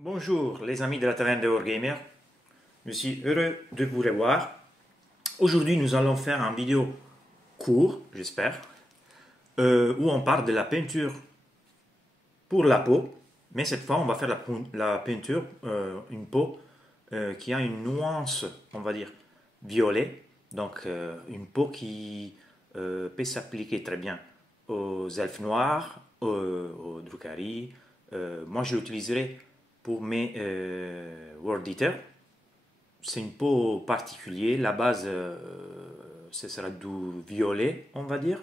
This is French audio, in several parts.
Bonjour les amis de la taverne de Wargamer, je suis heureux de vous revoir. Aujourd'hui nous allons faire un vidéo court, j'espère, où on parle de la peinture pour la peau. Mais cette fois on va faire la peinture, une peau qui a une nuance, on va dire, violet. Donc une peau qui peut s'appliquer très bien aux elfes noirs, aux Drukhari. Moi je l'utiliserai pour mes World Eater. C'est une peau particulière. La base, ce sera du violet, on va dire,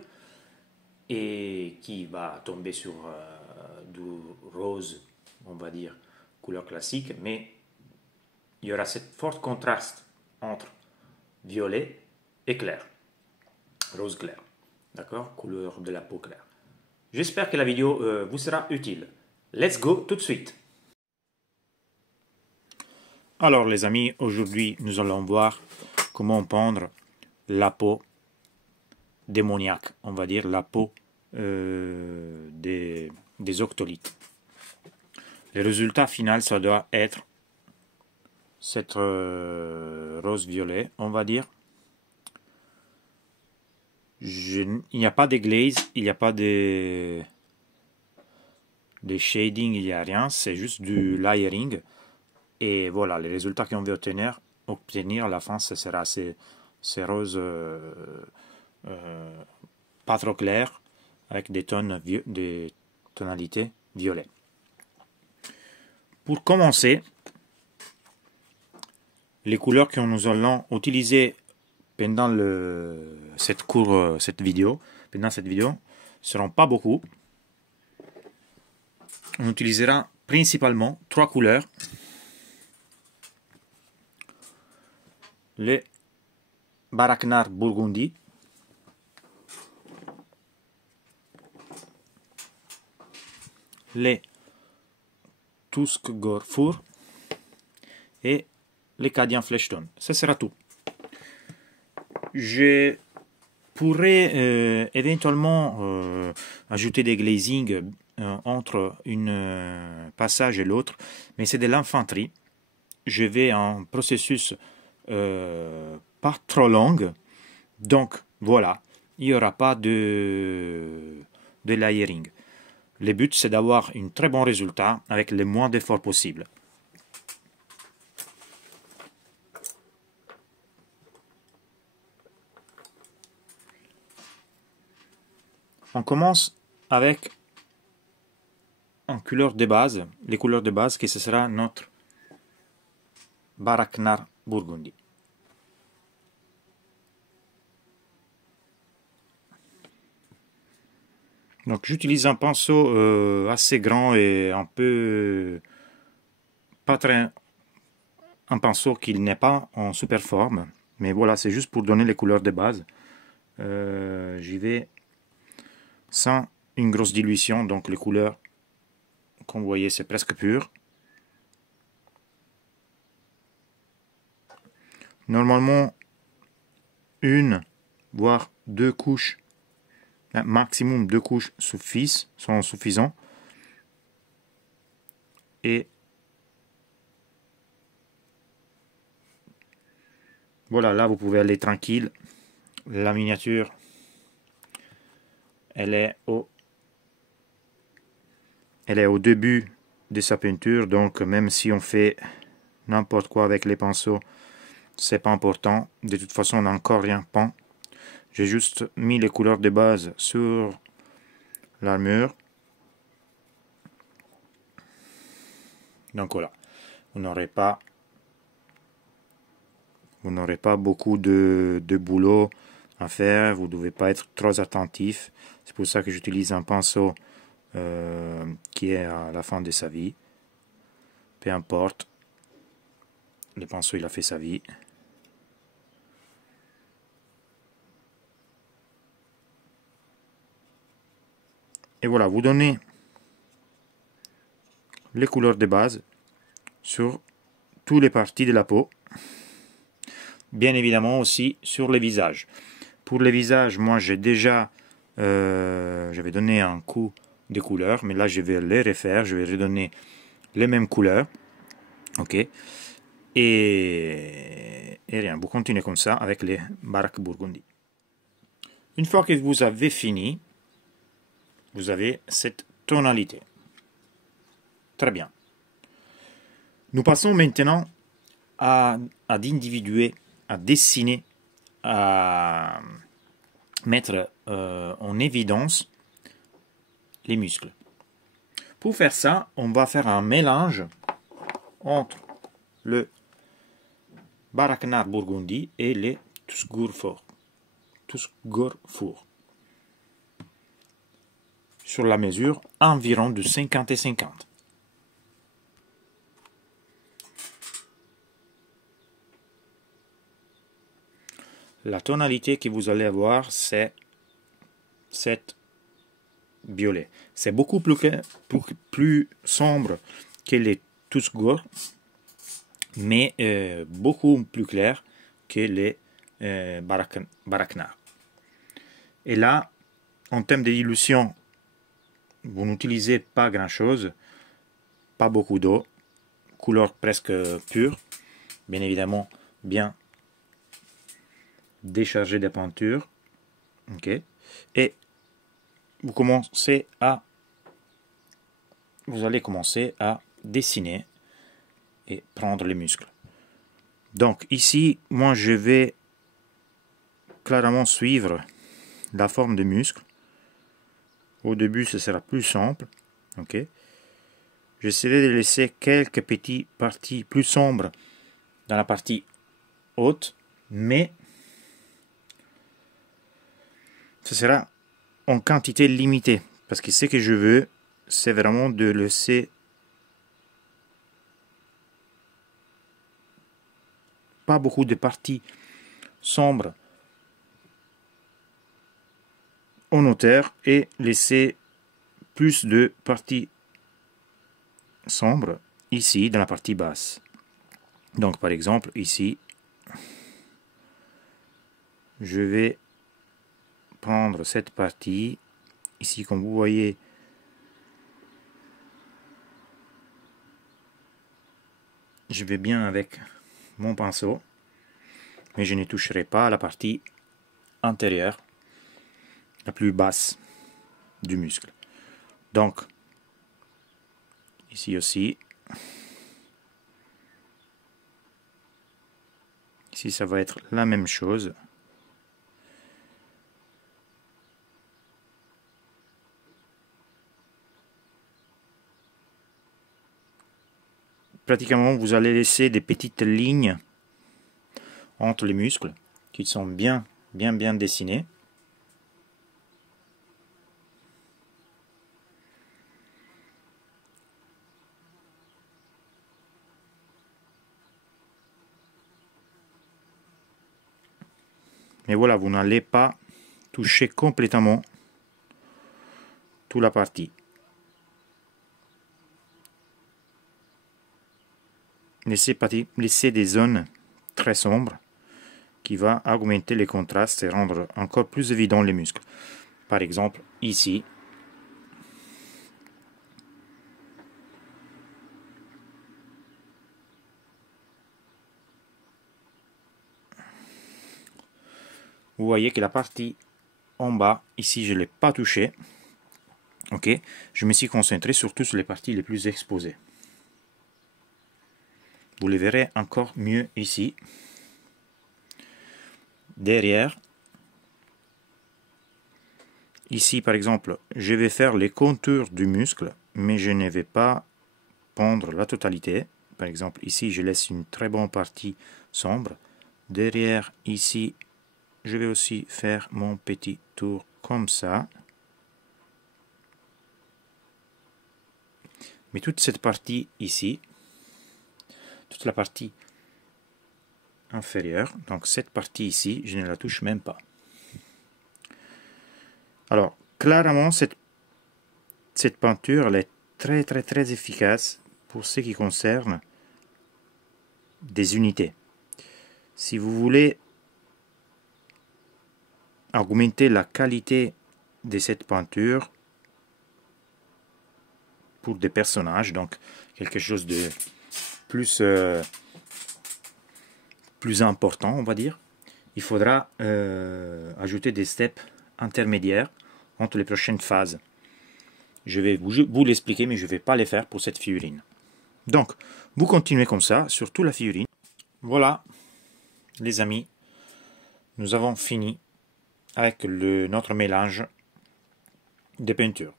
et qui va tomber sur du rose, on va dire, couleur classique. Mais il y aura cette fort contraste entre violet et clair, rose clair, d'accord, couleur de la peau claire. J'espère que la vidéo vous sera utile. Let's go tout de suite. Alors les amis, aujourd'hui nous allons voir comment peindre la peau démoniaque, on va dire la peau des octolithes. Le résultat final, ça doit être cette rose-violet, on va dire. Il n'y a pas de glaze, il n'y a pas de shading, il n'y a rien, c'est juste du layering. Et voilà, les résultats qu'on veut obtenir à la fin, ce sera ces roses pas trop claires avec des tonalités violettes. Pour commencer, les couleurs que nous allons utiliser pendant cette vidéo ne seront pas beaucoup. On utilisera principalement trois couleurs. Le Baraknar Burgundy, les Tusk Gorfur et les Cadian Fleshstone. Ce sera tout. Je pourrais éventuellement ajouter des glazing entre une passage et l'autre, mais c'est de l'infanterie. Je vais en processus pas trop longue, donc voilà, il n'y aura pas de layering. Le but, c'est d'avoir un très bon résultat avec le moins d'efforts possible. On commence avec en couleur de base, les couleurs de base, que ce sera notre Baraknar Burgundy. Donc j'utilise un pinceau assez grand et un peu pas très un pinceau qui n'est pas en super forme, mais voilà, c'est juste pour donner les couleurs de base. J'y vais sans une grosse dilution, donc les couleurs, comme vous voyez, c'est presque pur. Normalement, une voire deux couches, maximum deux couches sont suffisants. Et voilà, là vous pouvez aller tranquille. La miniature, elle est au début de sa peinture, donc même si on fait n'importe quoi avec les pinceaux, c'est pas important. De toute façon, on n'a encore rien peint. J'ai juste mis les couleurs de base sur l'armure. Donc voilà, vous n'aurez pas beaucoup de boulot à faire. Vous ne devez pas être trop attentif. C'est pour ça que j'utilise un pinceau qui est à la fin de sa vie. Peu importe, le pinceau il a fait sa vie. Et voilà, vous donnez les couleurs de base sur toutes les parties de la peau. Bien évidemment aussi sur les visages. Pour les visages, moi j'ai déjà j'avais donné un coup de couleur, mais là je vais les refaire, je vais redonner les mêmes couleurs. Ok. Et rien, vous continuez comme ça avec les baraques Burgundy. Une fois que vous avez fini, vous avez cette tonalité. Très bien. Nous passons maintenant à individuer, à dessiner, à mettre en évidence les muscles. Pour faire ça, on va faire un mélange entre le Baraknar Burgundy et les Tusgurfour. Sur la mesure environ de 50 et 50. La tonalité que vous allez avoir, c'est cette violet. C'est beaucoup plus sombre que les Tusgur, mais beaucoup plus clair que les Baraknar. Et là, en termes d'illusion, vous n'utilisez pas grand-chose, pas beaucoup d'eau, couleur presque pure, bien évidemment bien déchargé des peintures. Ok. Et vous allez commencer à dessiner et prendre les muscles. Donc ici, moi je vais clairement suivre la forme de muscle. Au début, ce sera plus simple. Ok. J'essaierai de laisser quelques petites parties plus sombres dans la partie haute, mais ce sera en quantité limitée, parce que ce que je veux, c'est vraiment de laisser pas beaucoup de parties sombres en hauteur et laisser plus de parties sombres ici dans la partie basse. Donc par exemple ici, je vais prendre cette partie ici, comme vous voyez, je vais bien avec mon pinceau, mais je ne toucherai pas à la partie antérieure, la plus basse du muscle. Donc ici aussi, ici ça va être la même chose. Pratiquement, vous allez laisser des petites lignes entre les muscles qui sont bien dessinés. Mais voilà, vous n'allez pas toucher complètement toute la partie. Laissez des zones très sombres qui va augmenter les contrastes et rendre encore plus évident les muscles. Par exemple, ici, vous voyez que la partie en bas, ici, je ne l'ai pas touché. Ok, je me suis concentré surtout sur les parties les plus exposées. Vous le verrez encore mieux ici. Derrière, ici par exemple, je vais faire les contours du muscle, mais je ne vais pas peindre la totalité. Par exemple, ici, je laisse une très bonne partie sombre. Derrière, ici, je vais aussi faire mon petit tour comme ça. Mais toute cette partie ici, toute la partie inférieure, donc cette partie ici, je ne la touche même pas. Alors, clairement, cette peinture, elle est très efficace pour ce qui concerne des unités. Si vous voulez augmenter la qualité de cette peinture pour des personnages, donc quelque chose de plus important, on va dire, il faudra ajouter des steps intermédiaires entre les prochaines phases. Je vais vous l'expliquer, mais je ne vais pas les faire pour cette figurine. Donc, vous continuez comme ça sur toute la figurine. Voilà, les amis, nous avons fini avec notre mélange de peinture.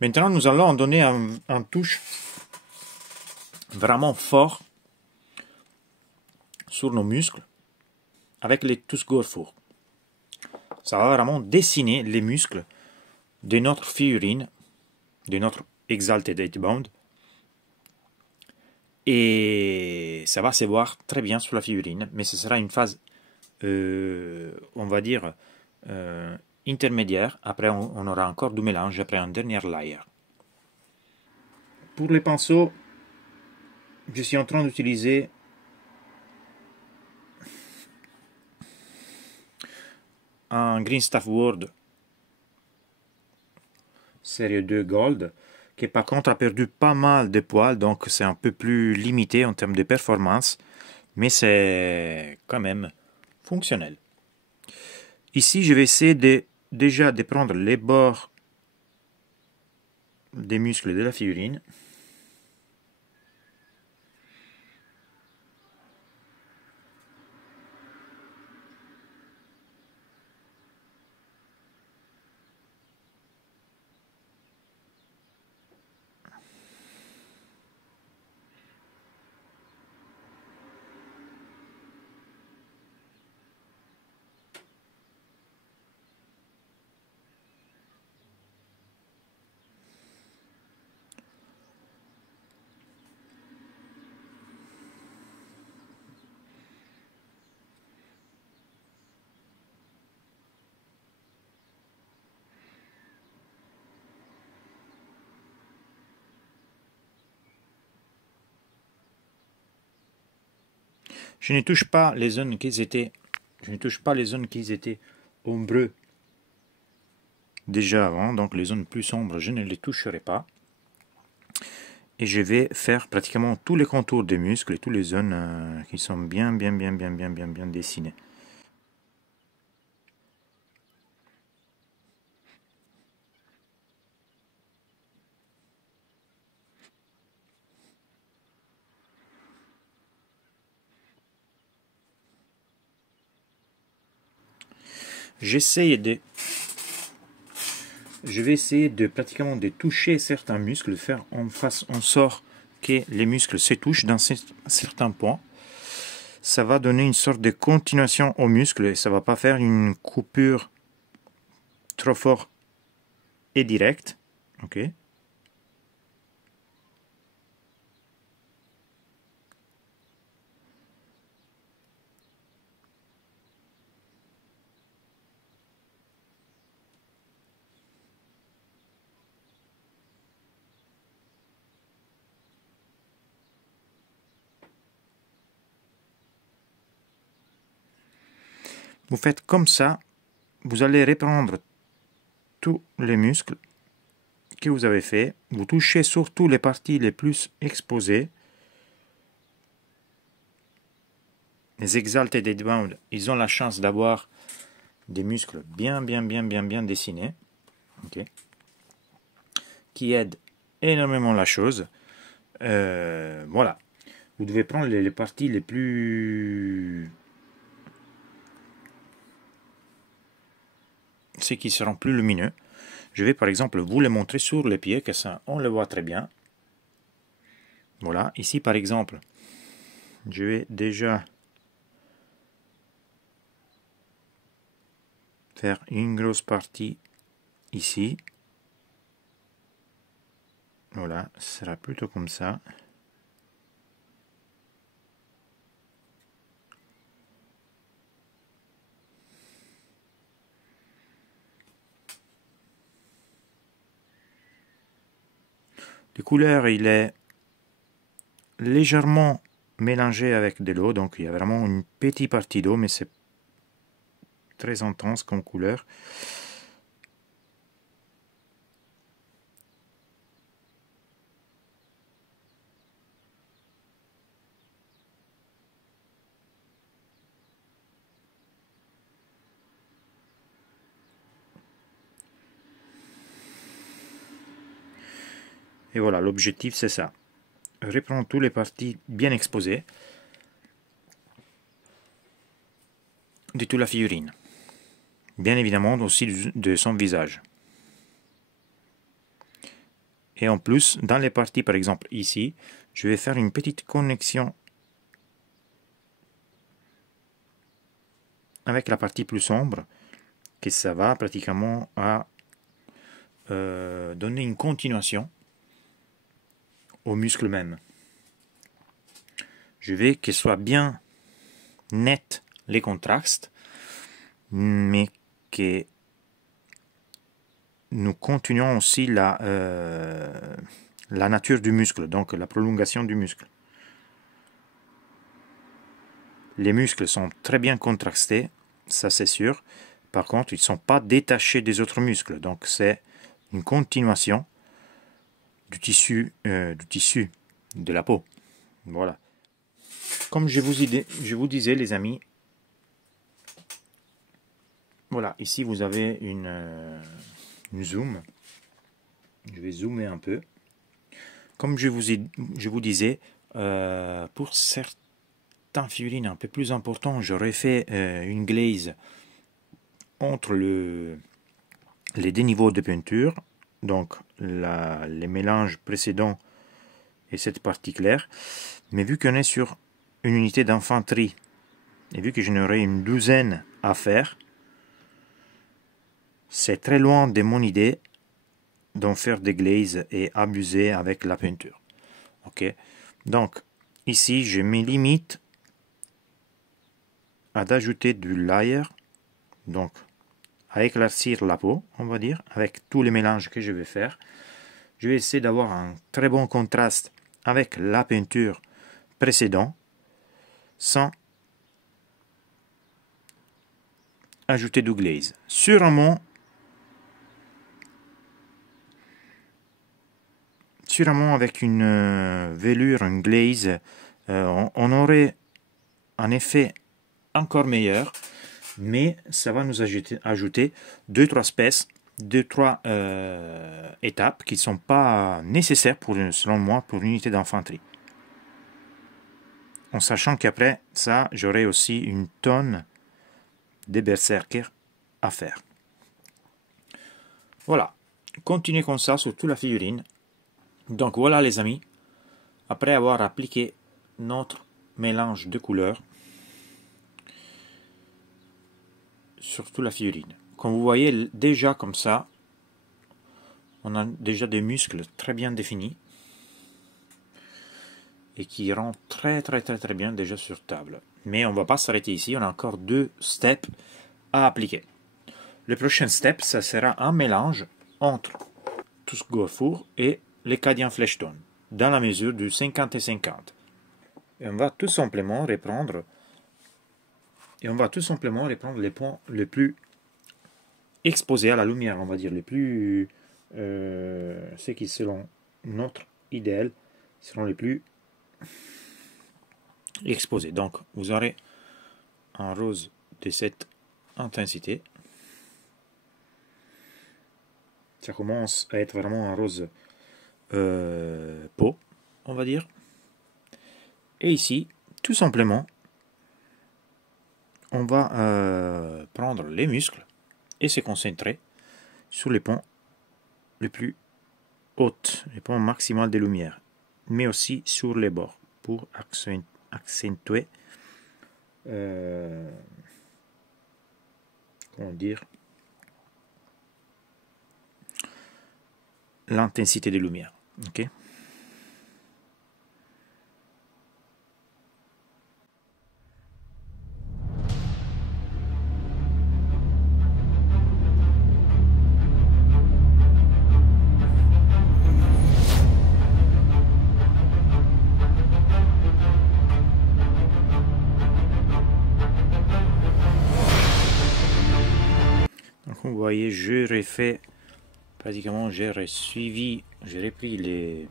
Maintenant, nous allons en donner un touche vraiment fort sur nos muscles avec les Tusgorfour. Ça va vraiment dessiner les muscles de notre figurine, de notre Exalted Eightbound. Et ça va se voir très bien sur la figurine, mais ce sera une phase, on va dire, intermédiaire. Après, on aura encore du mélange, après un dernier layer. Pour les pinceaux, je suis en train d'utiliser un Green Stuff World série 2 Gold, qui par contre a perdu pas mal de poils, donc c'est un peu plus limité en termes de performance, mais c'est quand même fonctionnel. Ici, je vais essayer déjà de prendre les bords des muscles de la figurine. Je ne touche pas les zones qui étaient, ombreux déjà avant, donc les zones plus sombres, je ne les toucherai pas. Et je vais faire pratiquement tous les contours des muscles et toutes les zones qui sont bien dessinées. Je vais essayer de pratiquement de toucher certains muscles, de faire en sorte que les muscles se touchent dans certains points. Ça va donner une sorte de continuation aux muscles et ça va pas faire une coupure trop forte et directe. Ok. Vous faites comme ça, vous allez reprendre tous les muscles que vous avez fait, vous touchez surtout les parties les plus exposées. Les Exalted Eightbound, ils ont la chance d'avoir des muscles bien dessinés, okay, qui aident énormément la chose. Voilà, vous devez prendre les parties les plus... ceux qui seront plus lumineux. Je vais par exemple vous les montrer sur les pieds, que ça on le voit très bien. Voilà, ici par exemple, je vais déjà faire une grosse partie ici. Voilà, ce sera plutôt comme ça. Les couleurs, il est légèrement mélangé avec de l'eau, donc il y a vraiment une petite partie d'eau, mais c'est très intense comme couleur. Et voilà, l'objectif c'est ça. Reprendre toutes les parties bien exposées de toute la figurine. Bien évidemment aussi de son visage. Et en plus, dans les parties, par exemple ici, je vais faire une petite connexion avec la partie plus sombre, que ça va pratiquement à donner une continuation au muscle même. Je veux que soit bien net les contrastes, mais que nous continuons aussi la nature du muscle, donc la prolongation du muscle. Les muscles sont très bien contrastés, ça c'est sûr. Par contre, ils ne sont pas détachés des autres muscles, donc c'est une continuation du tissu de la peau. Voilà. Comme je vous disais, les amis, voilà, ici vous avez une zoom. Je vais zoomer un peu. Comme je vous disais, pour certains figurines un peu plus importants, j'aurais fait une glaze entre les deux niveaux de peinture, donc les mélanges précédents et cette partie claire. Mais vu qu'on est sur une unité d'infanterie, et vu que j'en aurai une douzaine à faire, c'est très loin de mon idée d'en faire des glazes et abuser avec la peinture. Ok, donc ici je me limite à d'ajouter du layer, donc à éclaircir la peau, on va dire, avec tous les mélanges que je vais faire. Je vais essayer d'avoir un très bon contraste avec la peinture précédente, sans ajouter du glaze. Sûrement avec une velure, une glaze, on aurait un effet encore meilleur, mais ça va nous ajouter 2-3 étapes qui ne sont pas nécessaires selon moi pour l'unité d'infanterie. En sachant qu'après ça, j'aurai aussi une tonne de berserkers à faire. Voilà, continuez comme ça sur toute la figurine. Donc voilà les amis, après avoir appliqué notre mélange de couleurs sur toute la figurine. Comme vous voyez déjà comme ça, on a déjà des muscles très bien définis et qui rendent très bien déjà sur table. Mais on ne va pas s'arrêter ici, on a encore 2 steps à appliquer. Le prochain step, ça sera un mélange entre Tusgo Four et les Cadian Fleshtone, dans la mesure du 50 et 50. Et on va tout simplement reprendre les points les plus exposés à la lumière, on va dire, les plus ceux qui selon notre idéal seront les plus exposés. Donc vous aurez un rose de cette intensité. Ça commence à être vraiment un rose peau, on va dire. Et ici, tout simplement, on va prendre les muscles et se concentrer sur les points les plus hautes, les points maximaux de lumière, mais aussi sur les bords pour accentuer comment dire, l'intensité de lumière. Ok. Donc vous voyez, je refais pratiquement, j'ai repris les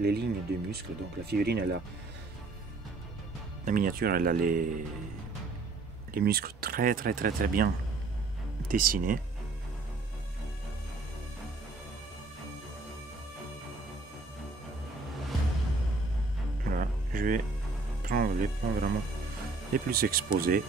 lignes de muscles. Donc la figurine, la miniature, elle a les muscles très bien dessinés. je vais prendre les points vraiment les plus exposés.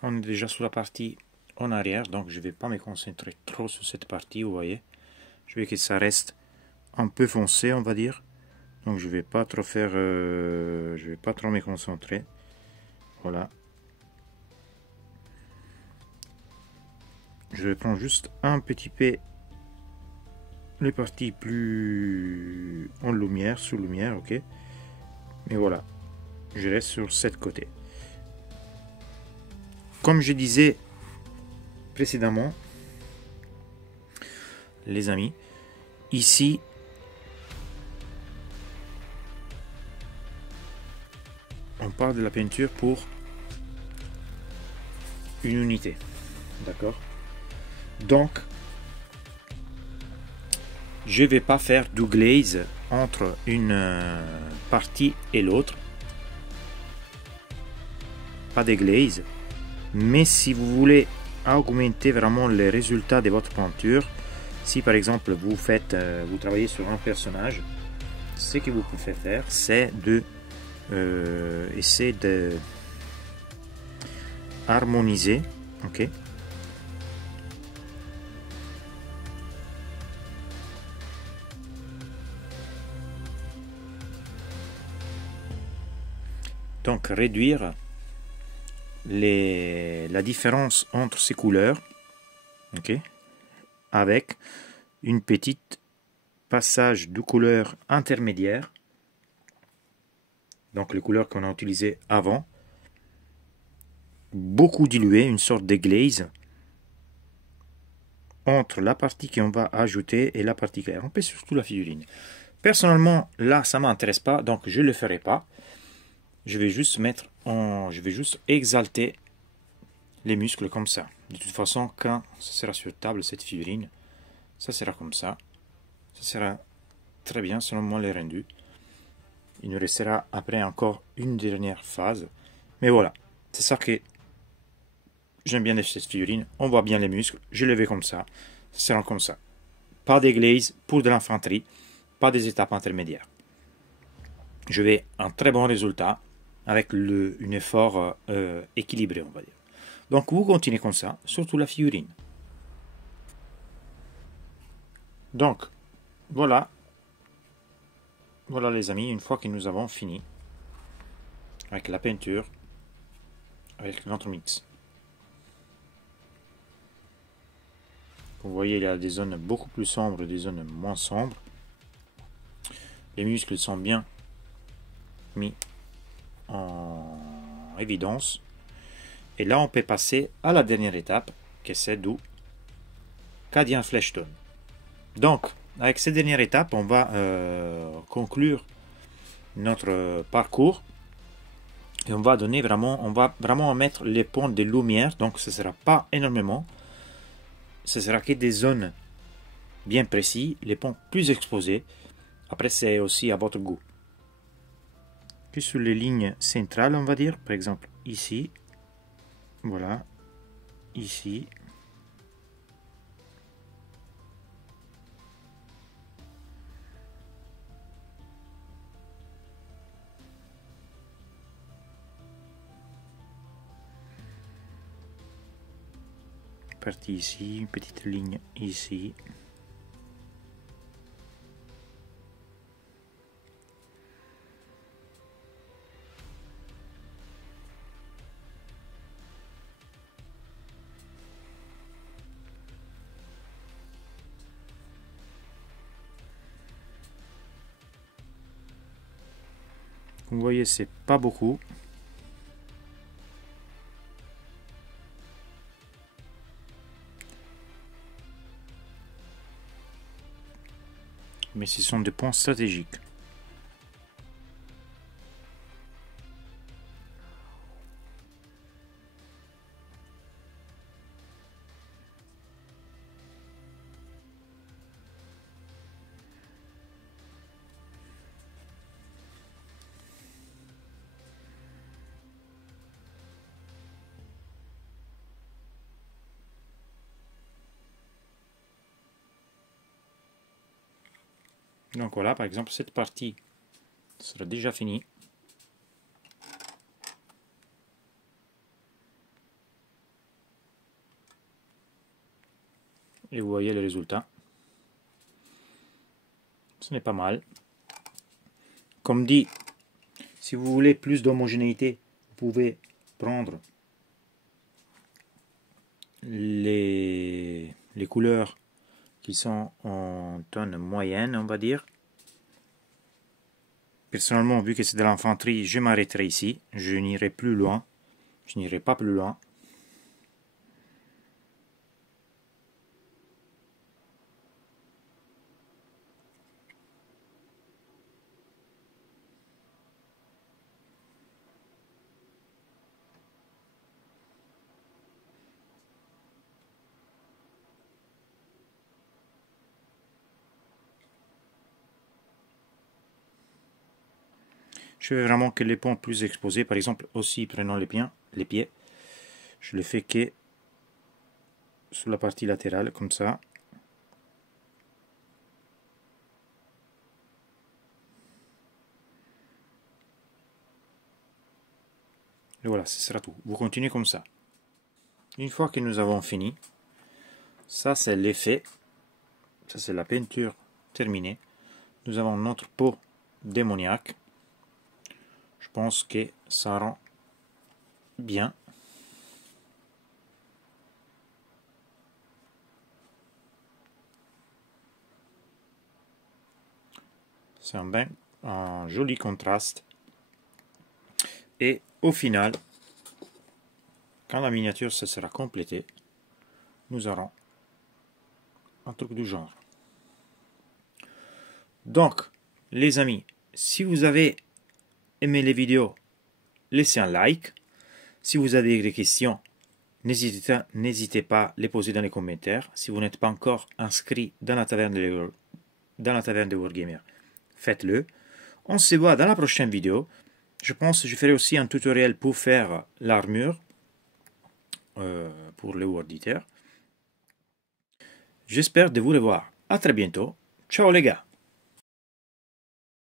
On est déjà sur la partie en arrière, donc je ne vais pas me concentrer trop sur cette partie, vous voyez. Je veux que ça reste un peu foncé, on va dire. Donc je ne vais pas trop faire, je vais pas trop me concentrer. Voilà. Je vais prendre juste un petit peu les parties plus en lumière, sous lumière, ok. Mais voilà, je reste sur cette côté. Comme je disais précédemment, les amis, ici, on parle de la peinture pour une unité, d'accord? Donc, je vais pas faire du glaze entre une partie et l'autre, pas de glaze. Mais si vous voulez augmenter vraiment les résultats de votre peinture, si par exemple vous travaillez sur un personnage, ce que vous pouvez faire, c'est de essayer de harmoniser, ok. Donc réduire la différence entre ces couleurs, ok, avec une petite passage de couleurs intermédiaires, donc les couleurs qu'on a utilisées avant, beaucoup diluer, une sorte de glaze entre la partie qu'on va ajouter et la partie claire. On peut surtout la figurine. Personnellement, là, ça m'intéresse pas, donc je le ferai pas. Je vais juste je vais juste exalter les muscles comme ça. De toute façon, quand ça sera sur table cette figurine, ça sera comme ça. Ça sera très bien selon moi les rendus. Il nous restera après encore une dernière phase. Mais voilà, c'est ça que j'aime bien de cette figurine. On voit bien les muscles. Je le vais comme ça. Ça sera comme ça. Pas des glazes pour de l'infanterie. Pas des étapes intermédiaires. Je vais un très bon résultat avec un effort équilibré, on va dire. Donc vous continuez comme ça, surtout la figurine. Donc, voilà. Voilà les amis, une fois que nous avons fini avec la peinture, avec notre mix. Vous voyez, il y a des zones beaucoup plus sombres, des zones moins sombres. Les muscles sont bien mis en évidence. Et là, on peut passer à la dernière étape, qui c'est du Cadian Fleshstone. Donc, avec cette dernière étape, on va conclure notre parcours. Et on va vraiment mettre les points de lumière. Donc, ce ne sera pas énormément. Ce sera que des zones bien précises, les points plus exposés. Après, c'est aussi à votre goût. Que sur les lignes centrales, on va dire, par exemple ici, voilà, ici, partie ici, une petite ligne ici. Comme vous voyez, c'est pas beaucoup. Mais ce sont des points stratégiques. Donc voilà, par exemple, cette partie sera déjà finie. Et vous voyez le résultat. Ce n'est pas mal. Comme dit, si vous voulez plus d'homogénéité, vous pouvez prendre les couleurs qui sont en tonne moyenne, on va dire. Personnellement, vu que c'est de l'infanterie, je m'arrêterai ici. Je n'irai plus loin. Je n'irai pas plus loin. Je veux vraiment que les ponts plus exposés, par exemple aussi prenant les pieds, je le fais que sur la partie latérale, comme ça. Et voilà, ce sera tout. Vous continuez comme ça. Une fois que nous avons fini, ça c'est l'effet, ça c'est la peinture terminée. Nous avons notre peau démoniaque. Je pense que ça rend bien. C'est un joli contraste. Et au final, quand la miniature se sera complétée, nous aurons un truc du genre. Donc, les amis, si vous avez aimé les vidéos, laissez un like. Si vous avez des questions, n'hésitez pas à les poser dans les commentaires. Si vous n'êtes pas encore inscrit dans la taverne de Wargamer, faites-le. On se voit dans la prochaine vidéo. Je pense que je ferai aussi un tutoriel pour faire l'armure pour le World Eater. J'espère de vous revoir. À très bientôt. Ciao les gars.